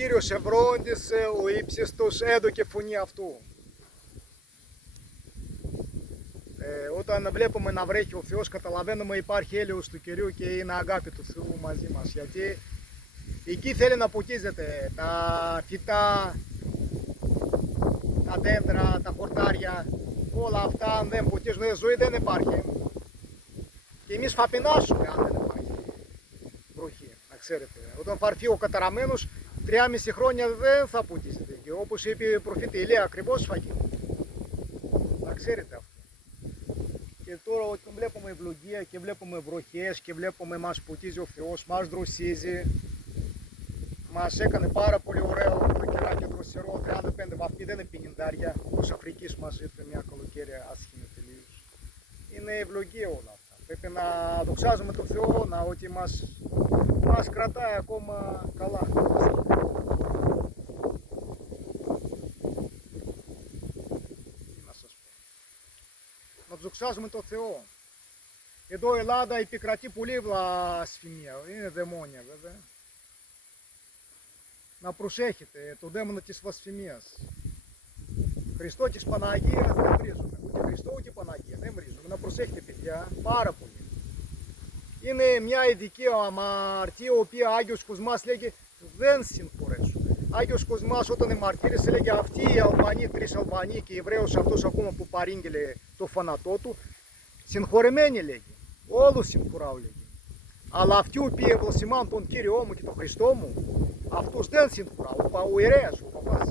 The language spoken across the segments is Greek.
Κύριος Ευρώντης, ο ύψιστος, έδωκε φωνή αυτού. Όταν βλέπουμε να βρέχει ο Θεός, καταλαβαίνουμε υπάρχει έλεος του Κυρίου και είναι αγάπη του Θεού μαζί μας. Γιατί εκεί θέλει να ποτίζεται τα φυτά, τα δέντρα, τα χορτάρια, όλα αυτά. Αν δεν ποτίζουν, ζωή δεν υπάρχει. Και εμείς θα πεινάσουμε αν δεν υπάρχει βροχή, να ξέρετε. Όταν θα έρθει ο καταραμένος, 3,5 χρόνια δεν θα ποτίζεται. Και όπως είπε ο προφήτη Ηλία, ακριβώς θα γίνει. Να ξέρετε αυτό. Και τώρα όταν βλέπουμε ευλογία και βλέπουμε βροχές και βλέπουμε μας ποτίζει ο Θεός, μας δροσίζει, μας έκανε πάρα πολύ ωραίο το κεράκι δροσερό, 35 βαθμοί, δεν είναι 50, όπως Αφρικής μας ήρθε μια καλοκαίρια άσχημη τελείως. Είναι ευλογία όλα αυτά. Πρέπει να δοξάζουμε τον Θεό, ότι μας κρατάει ακόμα καλά. Να δοξάζουμε τον Θεό. Εδώ η Ελλάδα επικρατεί πολύ βλασφημία, είναι δαιμόνια βέβαια. Να προσέχετε το δαίμονα της βλασφημίας. Χριστό της Παναγίας δεν βρίζουμε, ούτε Χριστό ούτε Παναγία, δεν βρίζουμε. Να προσέχετε παιδιά, πάρα πολύ. Είναι μια ειδική αμαρτία, η οποία Άγιος Κοσμάς λέγει δεν συγχωρέσω. Άγιος Κοσμάς όταν μαρτύρησε έλεγε αυτοί οι Αλβανοί, 3 Αλβανοί και Εβραίος αυτός ακόμα που παρήγγειλε το θάνατό του, συγχωρεμένοι λέγει, όλους συγχωράω λέγει. Αλλά αυτοί οι οποίοι ευλασιμάν τον Κύριό μου και τον Χριστό μου, αυτούς δεν συγχωράω, ο ιερέας, ο παπάς,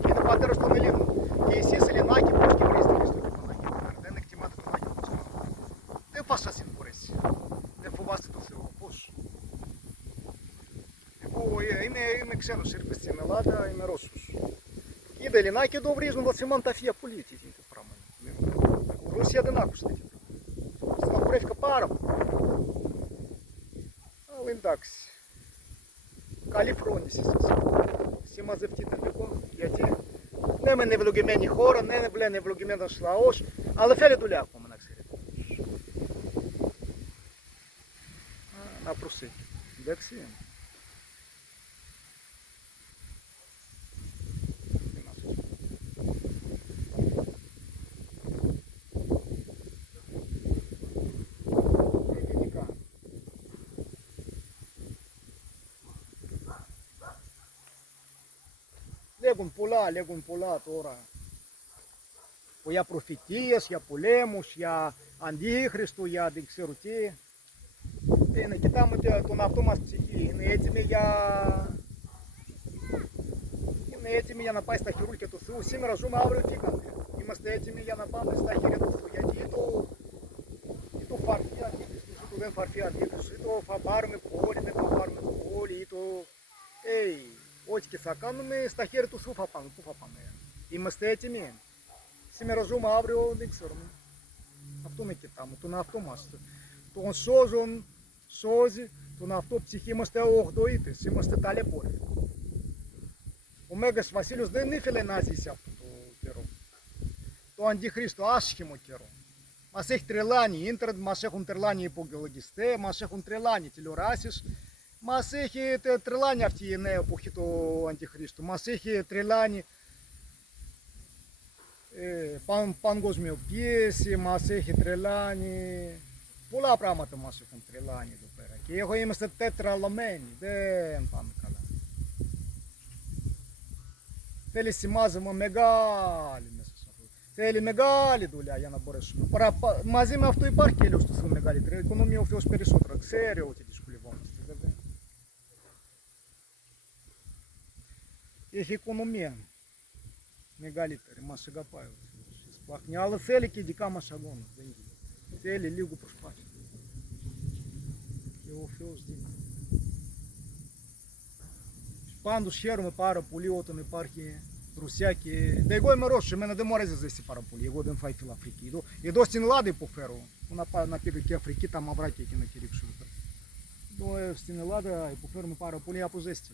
και είναι πατέρας των Ελλήνων. Και εσείς Ελληνάκοι πώς και βρίσκετε Χριστό και Παναγία, δεν εκτιμάτε τον Άγιο Κοσμά. Δεν θα σας συγχωρέσει, δεν φοβάστε τον Θεό, πώς. Εγώ είμαι ξένος, ήρθα στην Ελλάδα, είμαι Ρώσος. Είδα Ελληνάκοι εδώ βρίζουν βλασιμάν τα θεία πολύ τέτοια πράγματα. Ρωσία δεν άκουσε τέτοια πράγματα. Στεναχωρέθηκα πάρα πολύ. Αλλά εντάξει. Καλή φρόνηση σας. Συμμαζευτείτε λίγο, γιατί δεν είναι ευλογημένη χώρα, δεν είναι ευλογημένος λαός, αλλά θέλει δουλειά ακόμα να ξέρετε. Να προσέχετε. Εντάξει. Λέγουν πολλά τώρα. Για προφητείες, για πολέμους, για αντίχριστο, για δεν ξέρω τι. Να κοιτάμε τον αυτό μας ψυχή. Είναι έτοιμοι για να πάει στα χειρούλια του Θεού. Σήμερα ζούμε, αύριο φύγαμε. Είμαστε έτοιμοι για να πάμε στα χέρια του Θεού. Γιατί το φαρφεί αντίχριστος, ή το δεν φαρφεί αντίχριστος, ή το θα πάρουμε πόλη, δεν θα πάρουμε πόλη, ή το... Ό,τι και θα κάνουμε, στα χέρια του Θεού θα πάμε. Πού θα πάμε. Είμαστε έτοιμοι. Σήμερα ζούμε, αύριο δεν ξέρουμε. Αυτό με κοιτάμε, τον εαυτό μας. Τον σώζει τον εαυτό ψυχή. Είμαστε οχδοήτες, είμαστε ταλαιπώροι. Ο Μέγας Βασίλειος δεν ήθελε να ζήσει αυτό το καιρό. Το αντιχρίστο, άσχημο καιρό. Μας έχει τρελάνει η ίντερνετ, μας έχουν τρελάνει οι υπολογιστές, μας έχουν τρελάνει οι τηλεοράσεις. Μας έχει τρελάνει αυτή η νέα εποχή του Αντιχρίστου. Μας έχει τρελάνει παγκοσμιοποίηση, μας έχει τρελάνει πολλά πράγματα, μας έχουν τρελάνει εδώ πέρα. Και εγώ είμαστε τετραλωμένοι, δεν πάμε καλά. Θέλει σημάζεμα μεγάλη μέσα σε αυτό. Θέλει μεγάλη δουλειά για να μπορέσουμε. Μαζί με αυτό υπάρχει και έλεος του Θεού μεγαλύτερη. Οικονομία ο Θεός περισσότερο. Ξέρει ότι δυσκολευόμαστε βέβαια. Έχει οικονομία μεγαλύτερη, μας αγαπάει ο Θεός. Σπάχνει, αλλά θέλει και δικά μας αγώνα. Θέλει λίγο προσπάθεια. Και ο Θεός δίνει. Πάντως χαίρομαι πάρα πολύ όταν υπάρχει Ρωσία και... Εγώ είμαι Ρώσος, εμένα δεν μου αρέσει να ζήσει πάρα πολύ. Εγώ δεν θα ήθελα Αφρική. Εδώ στην Ελλάδα υποφέρω. Να πήγα και Αφρική, τα μαυράκια και να κηρύξω. Εδώ στην Ελλάδα υποφέρουμε πάρα πολύ από ζέστη.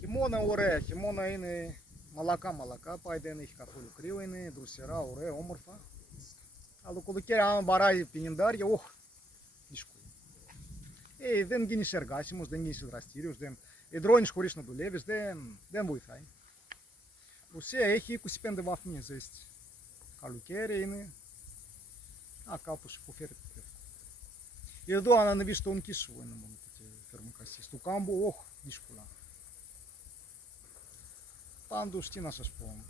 Χειμώνα ωραία, χειμώνα είναι μαλακά, πάει δεν έχει καθόλου κρύο, είναι δροσερά, ωραία, όμορφα. Αλλά το καλοκαίρι άμα βαράει 50, δύσκολο. Δεν γίνεις εργάσιμος, δεν γίνεις δραστήριος, εντρώνεις χωρίς να δουλεύεις, δεν βοηθάει. Ουσία έχει 25 βαθμία ζέστη. Καλοκαίρι είναι. Κάπως υποφέρει το πέφτει. Εδώ αν ανεβείς στον Κίσο είναι μόνο τέτοια θερμοκρασία. Στο κάμπο, δύσκολα. Πάντως, τι να σας πω.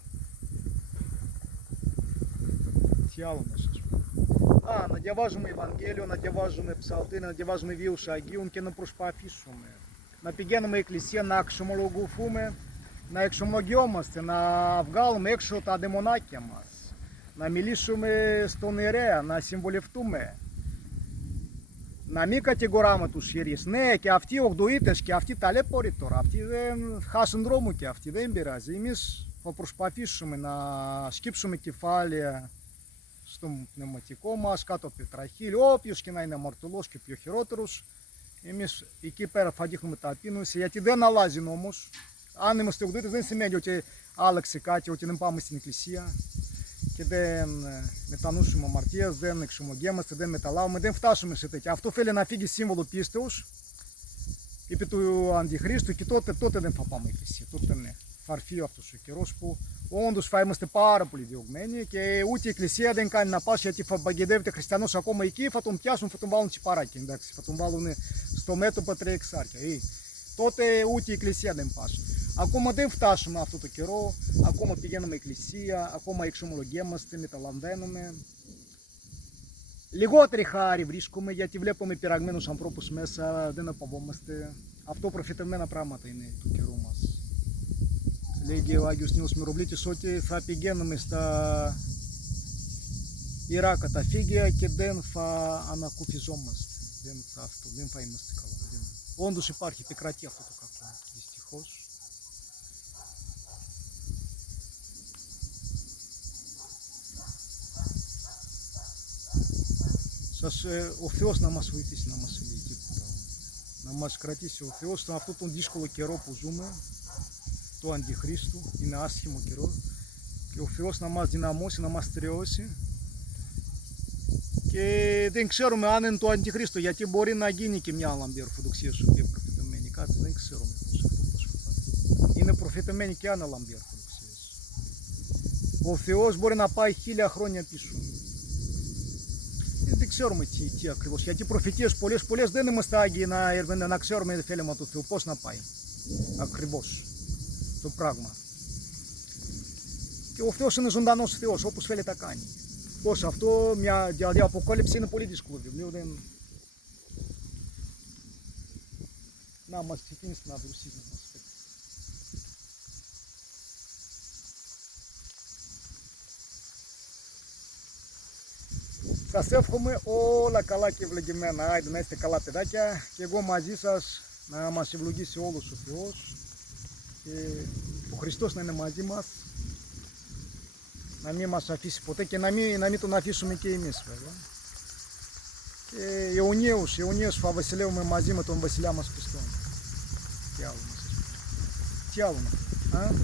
Τι άλλο να σας πω. Να διαβάζουμε Ευαγγέλιο, να διαβάζουμε ψαλτήρια, να διαβάζουμε βίους Αγίων και να προσπαθήσουμε. Να πηγαίνουμε εκκλησία, να εξομολογούμε, να εξομολογιόμαστε, να βγάλουμε έξω τα δαιμονάκια μας. Να μιλήσουμε στον ιερέα, να συμβολευτούμε. Να μην κατηγοράμε τους ιερείς. Ναι, και αυτοί οι ογδοήτες και αυτοί ταλέποροι τώρα, αυτοί δεν χάσουν δρόμο και αυτοί, δεν πειράζει. Εμείς θα προσπαθήσουμε να σκύψουμε κεφάλαια στο πνευματικό μας, κάτω από πετραχύλι, όποιος και να είναι αμαρτωλός και πιο χειρότερος. Εμείς εκεί πέρα θα δείχνουμε ταπείνωση, γιατί δεν αλλάζει νόμος. Αν είμαστε ογδοήτες δεν σημαίνει ότι άλλαξε κάτι, ότι δεν πάμε στην εκκλησία και δεν μετανοήσουμε αμαρτίες, δεν εξομολογούμαστε, δεν μεταλάβουμε, δεν φτάσουμε σε τέτοια. Αυτό θέλει να φύγει σύμβολο πίστεως επί του Αντιχρίστου και τότε δεν θα πάμε εκκλησία. Τότε ναι, θα έρθει αυτός ο καιρός που όντως θα είμαστε πάρα πολύ διωγμένοι και ούτε η εκκλησία δεν κάνει να πας, γιατί θα παγιδεύεται χριστιανός ακόμα εκεί, θα τον πιάσουν, θα τον βάλουν τσιπαράκι, εντάξει, θα τον βάλουν στο μέτωπο 3 εξάρια. Τότε ούτε η εκκλησία δεν πας. Ακόμα δεν φτάσουμε αυτό το καιρό, ακόμα πηγαίνουμε εκκλησία, ακόμα εξομολογούμαστε, μεταλαμβάνουμε. Λιγότερη χάρη βρίσκουμε, γιατί βλέπουμε πειραγμένους ανθρώπους μέσα, δεν αποβόμαστε. Αυτό προφητευμένα πράγματα είναι του καιρού μας. Λέγει ο Άγιος Νίος Μυροβλήτης ότι θα πηγαίνουμε στα ιερά καταφύγια και δεν θα ανακουφιζόμαστε. Δεν θα είμαστε καλά. Όντως υπάρχει, επικρατεί αυτό το κακό, δυστυχώς. Ο Θεός να μας βοηθήσει, να μας λέει τίποτα. Να μας κρατήσει ο Θεός σε αυτόν τον δύσκολο καιρό που ζούμε, το Αντιχρίστου, είναι άσχημο καιρό, και ο Θεός να μας δυναμώσει, να μας στρεώσει. Και δεν ξέρουμε αν είναι το Αντιχρίστο, γιατί μπορεί να γίνει και μια λαμπή ορθοδοξία σου οποία προφητεμένη. Κάτι δεν ξέρουμε πώς θα πάει. Είναι προφητεμένη και ένα λαμπή ορθοδοξία. Ο Θεός μπορεί να πάει 1000 χρόνια πίσω. Δεν ξέρουμε τι ακριβώς, γιατί προφητείες πολλές δεν είμαστε άγιοι να ξέρουμε το θέλημα του Θεού, πώς να πάει ακριβώς το πράγμα. Και ο Θεός είναι ζωντανός Θεός, όπως θέλει τα κάνει. Πώς αυτό, μια αποκάλυψη είναι πολύ δύσκολο βιβλίο. Να μας ξεκίνησε να βρουσίζει μας. Σας εύχομαι όλα καλά και ευλογημένα. Άιντε να είστε καλά παιδάκια και εγώ μαζί σας, να μας ευλογήσει όλος ο Θεός και ο Χριστός να είναι μαζί μας, να μην μας αφήσει ποτέ και να μην τον αφήσουμε και εμείς βέβαια. Και αιωνίως θα βασιλεύουμε μαζί με τον βασιλιά μας Χριστό. Τι άλλο να σας πω. Τι άλλο να πω.